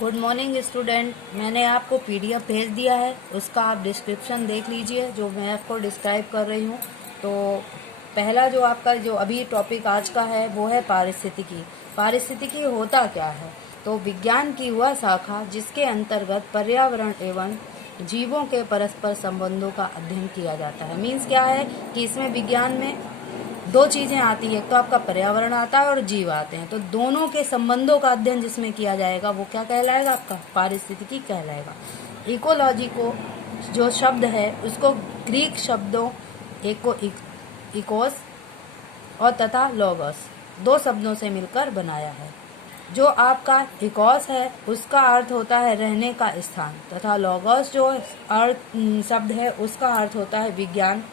Good morning student. मैंने आपको PDF भेज दिया है, उसका आप डिस्क्रिप्शन देख लीजिए जो मैं आपको डिस्क्राइब कर रही हूँ। तो पहला जो आपका जो अभी टॉपिक आज का है वो है पारिस्थितिकी। पारिस्थितिकी होता क्या है? तो विज्ञान की वह शाखा जिसके अंतर्गत पर्यावरण एवं जीवों के परस्पर संबंधों का अध्ययन किया जाता है। मीन्स क्या है कि इसमें विज्ञान में दो चीजें आती है, एक तो आपका पर्यावरण आता है और जीव आते हैं। तो दोनों के संबंधों का अध्ययन जिसमें किया जाएगा वो क्या कहलाएगा? आपका पारिस्थितिकी कहलाएगा। इकोलॉजी को जो शब्द है उसको ग्रीक शब्दों एक को इकोस और तथा लोगोस दो शब्दों से मिलकर बनाया है। जो आपका इकोस है उसका अर्थ होता है रहने का स्थान, तथा लोगोस जो अर्थ शब्द है उसका अर्थ होता है विज्ञान।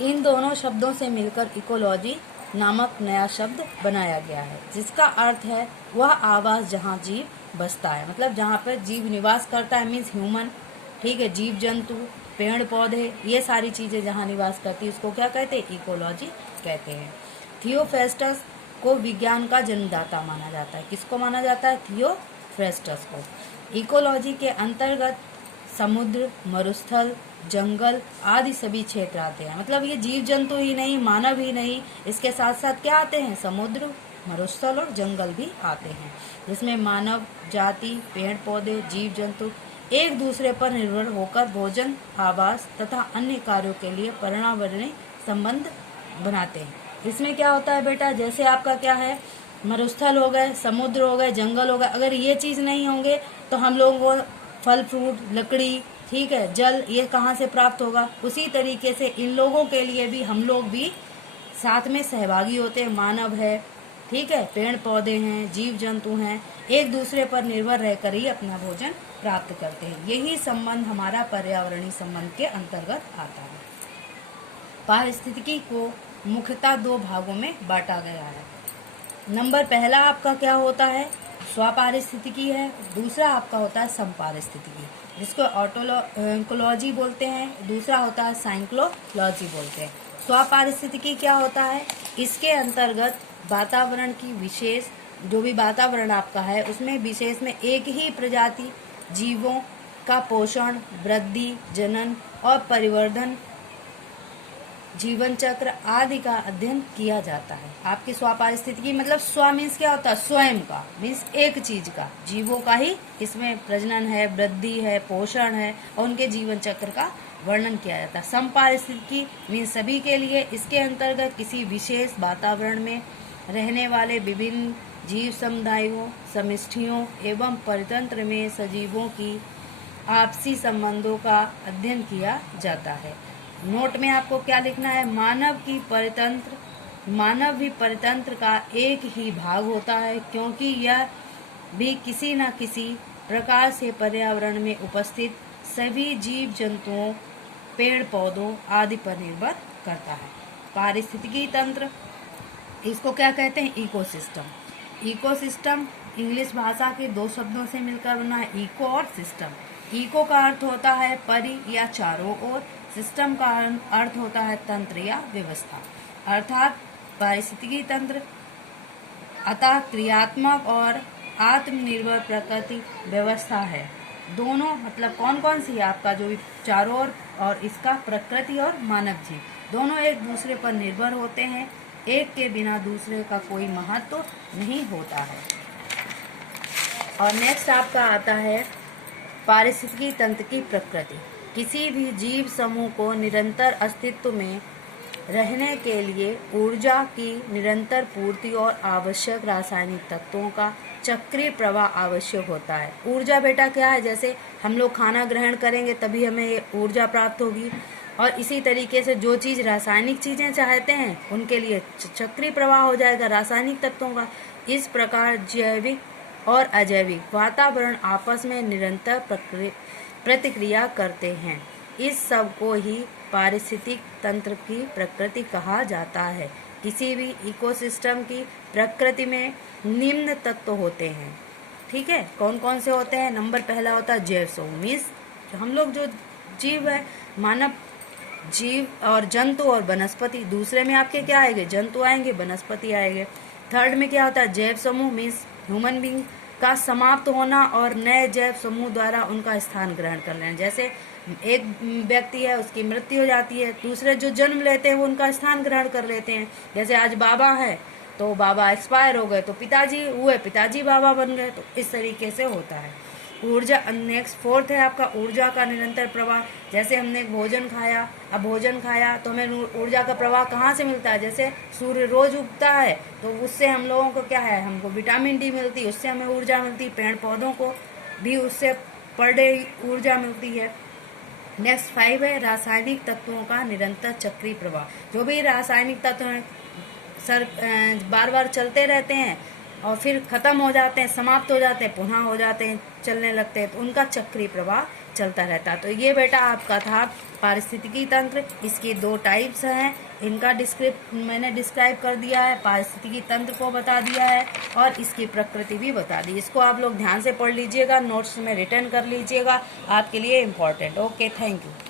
इन दोनों शब्दों से मिलकर इकोलॉजी नामक नया शब्द बनाया गया है, जिसका अर्थ है वह आवास जहाँ जीव बसता है। मतलब जहाँ पर जीव निवास करता है, मीन्स ह्यूमन, ठीक है, जीव जंतु, पेड़ पौधे, ये सारी चीजें जहाँ निवास करती है उसको क्या कहते हैं? इकोलॉजी कहते हैं। थियोफ्रेस्टस को विज्ञान का जन्मदाता माना जाता है। किसको माना जाता है? थियोफ्रेस्टस को। इकोलॉजी के अंतर्गत समुद्र, मरुस्थल, जंगल आदि सभी क्षेत्र आते हैं। मतलब ये जीव जंतु ही नहीं, मानव ही नहीं, इसके साथ साथ क्या आते हैं? समुद्र, मरुस्थल और जंगल भी आते हैं, जिसमें मानव जाति, पेड़ पौधे, जीव जंतु एक दूसरे पर निर्भर होकर भोजन, आवास तथा अन्य कार्यों के लिए पर्यावरणीय संबंध बनाते हैं। इसमें क्या होता है बेटा, जैसे आपका क्या है, मरुस्थल हो गए, समुद्र हो गए, जंगल हो गए, अगर ये चीज नहीं होंगे तो हम लोगों को फल फ्रूट, लकड़ी, ठीक है, जल, ये कहाँ से प्राप्त होगा? उसी तरीके से इन लोगों के लिए भी हम लोग भी साथ में सहभागी होते हैं। मानव है, ठीक है, पेड़ पौधे हैं, जीव जंतु हैं, एक दूसरे पर निर्भर रहकर ही अपना भोजन प्राप्त करते हैं। यही संबंध हमारा पर्यावरणीय संबंध के अंतर्गत आता है। पारिस्थितिकी को मुख्यतः दो भागों में बांटा गया है। नंबर पहला आपका क्या होता है? स्वपारिस्थितिकी है। दूसरा आपका होता है समपारिस्थितिकी, जिसको ऑटोलॉजी बोलते हैं। दूसरा होता है साइक्लोलॉजी बोलते हैं। स्वपारिस्थितिकी क्या होता है? इसके अंतर्गत वातावरण की विशेष, जो भी वातावरण आपका है उसमें विशेष में एक ही प्रजाति जीवों का पोषण, वृद्धि, जनन और परिवर्धन, जीवन चक्र आदि का अध्ययन किया जाता है। आपकी स्वपारिस्थितिकी मतलब स्व मीन्स क्या होता है? स्वयं का, मीन्स एक चीज का, जीवों का ही इसमें प्रजनन है, वृद्धि है, पोषण है और उनके जीवन चक्र का वर्णन किया जाता है। समपारिस्थितिकी मीन्स सभी के लिए। इसके अंतर्गत किसी विशेष वातावरण में रहने वाले विभिन्न जीव समुदायों, समष्टियों एवं परितंत्र में सजीवों की आपसी संबंधों का अध्ययन किया जाता है। नोट में आपको क्या लिखना है? मानव भी परितंत्र का एक ही भाग होता है, क्योंकि यह भी किसी न किसी प्रकार से पर्यावरण में उपस्थित सभी जीव जंतुओं, पेड़ पौधों आदि पर निर्भर करता है। पारिस्थितिकी तंत्र, इसको क्या कहते हैं? इकोसिस्टम। इकोसिस्टम इंग्लिश भाषा के दो शब्दों से मिलकर बना है, इको और सिस्टम। इको का अर्थ होता है परि या चारों ओर, सिस्टम का अर्थ होता है तंत्र या व्यवस्था। अर्थात पारिस्थितिकी तंत्र अतः क्रियात्मक और आत्मनिर्भर प्रकृति व्यवस्था है। दोनों मतलब कौन कौन सी है? आपका जो चारों ओर और इसका प्रकृति और मानव जीव, दोनों एक दूसरे पर निर्भर होते हैं। एक के बिना दूसरे का कोई महत्व नहीं होता है। और नेक्स्ट आपका आता है पारिस्थितिकी तंत्र की प्रकृति। किसी भी जीव समूह को निरंतर अस्तित्व में रहने के लिए ऊर्जा की निरंतर पूर्ति और आवश्यक रासायनिक तत्वों का चक्रीय प्रवाह आवश्यक होता है। ऊर्जा बेटा क्या है? जैसे हम लोग खाना ग्रहण करेंगे तभी हमें ये ऊर्जा प्राप्त होगी, और इसी तरीके से जो चीज रासायनिक चीजें चाहते हैं उनके लिए चक्रीय प्रवाह हो जाएगा रासायनिक तत्वों का। इस प्रकार जैविक और अजैविक वातावरण आपस में निरंतर प्रतिक्रिया करते हैं। इस सब को ही पारिस्थितिक तंत्र की प्रकृति कहा जाता है। किसी भी इकोसिस्टम की प्रकृति में निम्न तत्व होते हैं, ठीक है। कौन कौन से होते हैं? नंबर पहला होता है जैव समूह, मीन्स हम लोग जो जीव है, मानव जीव और जंतु और वनस्पति। दूसरे में आपके क्या आएंगे? जंतु आएंगे, वनस्पति आएंगे। थर्ड में क्या होता है? जैव समूह मीन्स ह्यूमन बींग। का समाप्त होना और नए जैव समूह द्वारा उनका स्थान ग्रहण कर लेना। जैसे एक व्यक्ति है, उसकी मृत्यु हो जाती है, दूसरे जो जन्म लेते हैं वो उनका स्थान ग्रहण कर लेते हैं। जैसे आज बाबा है तो बाबा एक्सपायर हो गए तो पिताजी हुए, पिताजी बाबा बन गए। तो इस तरीके से होता है। ऊर्जा, नेक्स्ट फोर्थ है आपका ऊर्जा का निरंतर प्रवाह। जैसे हमने भोजन खाया, अब भोजन खाया तो हमें ऊर्जा का प्रवाह कहाँ से मिलता है? जैसे सूर्य रोज उगता है तो उससे हम लोगों को क्या है, हमको विटामिन डी मिलती है, उससे हमें ऊर्जा मिलती है। पेड़ पौधों को भी उससे पर डे ऊर्जा मिलती है। नेक्स्ट 5 है रासायनिक तत्वों का निरंतर चक्रीय प्रवाह। जो भी रासायनिक तत्व हैं बार बार चलते रहते हैं और फिर खत्म हो जाते हैं, समाप्त हो जाते हैं, पुनः हो जाते हैं, चलने लगते हैं, तो उनका चक्रीय प्रवाह चलता रहता है। तो ये बेटा आपका था पारिस्थितिकी तंत्र। इसकी 2 टाइप्स हैं, इनका मैंने डिस्क्राइब कर दिया है, पारिस्थितिकी तंत्र को बता दिया है और इसकी प्रकृति भी बता दी। इसको आप लोग ध्यान से पढ़ लीजिएगा, नोट्स में रिटर्न कर लीजिएगा, आपके लिए इम्पोर्टेंट। Okay, thank you.